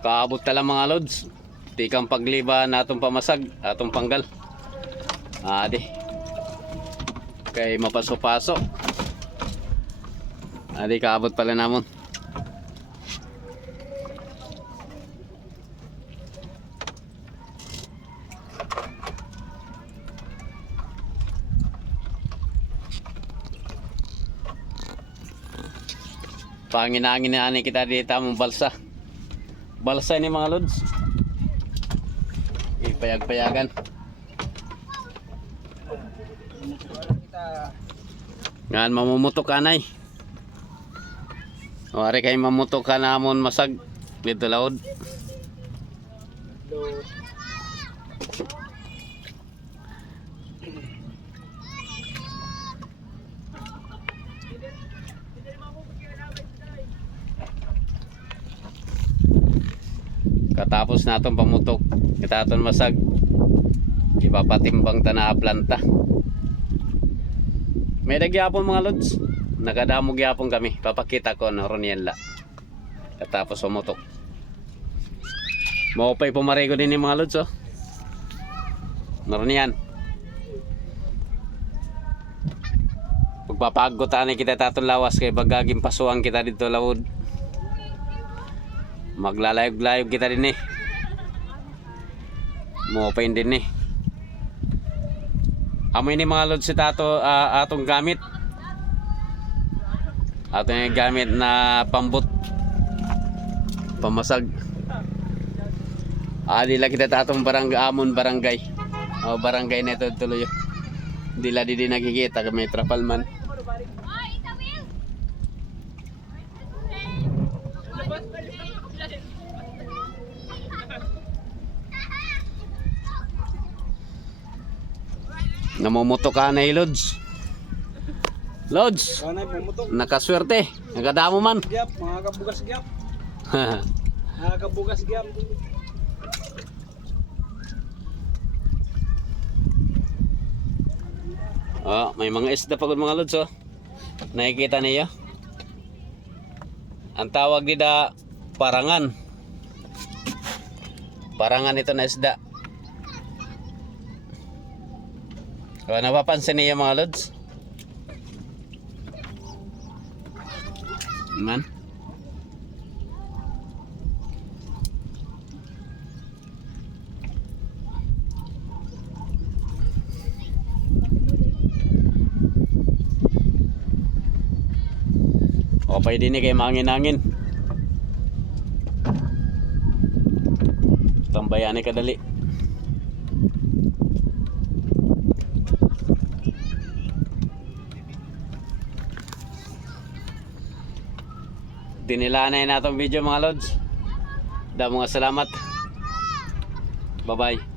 Kaabot ta lang mga lods. Tikang pagliba na atong pamasag, atong panggal. Adi. Kay mapaso-paso. Adi kaabot pala namon. Panginaangin na ani kita dito mong balsa. Balsa ni mga lods. Ipayag-payagan. Ngan mamumutok anay. O ari kay mamutok ka namon masag dito laod. Katapos natong pamutok, kita aton masag ipapatimbang ta na planta. May nagyapon mga lods. Nakadamog yapon kami. Papakita ko na ron yan la. Katapos pamutok. Maupay pumarego din yung mga lods oh. Naron yan. Pagpapagotan kita taton lawas kay bagaging pasuang kita dito lawod. Maglalayog-layog kita din eh. Maupay din eh. Amoy ni mga lods si tato atong gamit. Atong gamit na pambot. Pamasag. Dila kita tatong amon barangay. O barangay na ito tuloy. Dila di nakikita kami trapalman. Namumutok ka na Lods. Lods, nakaswerte. Nagadamo man. Gyap, mga kabugas gyap. Mga kabugas gyap. Oh, may mga isda pagod mga Lods oh. Nakikita niyo? Ang tawag nila parangan. Parangan ito na isda. So, napapansin niyo mga Lods? Man. O pwede ni kay mangin-angin. Tambayan ni kadali. Dinilanay na itong video mga Lods. Damo nga salamat. Bye bye.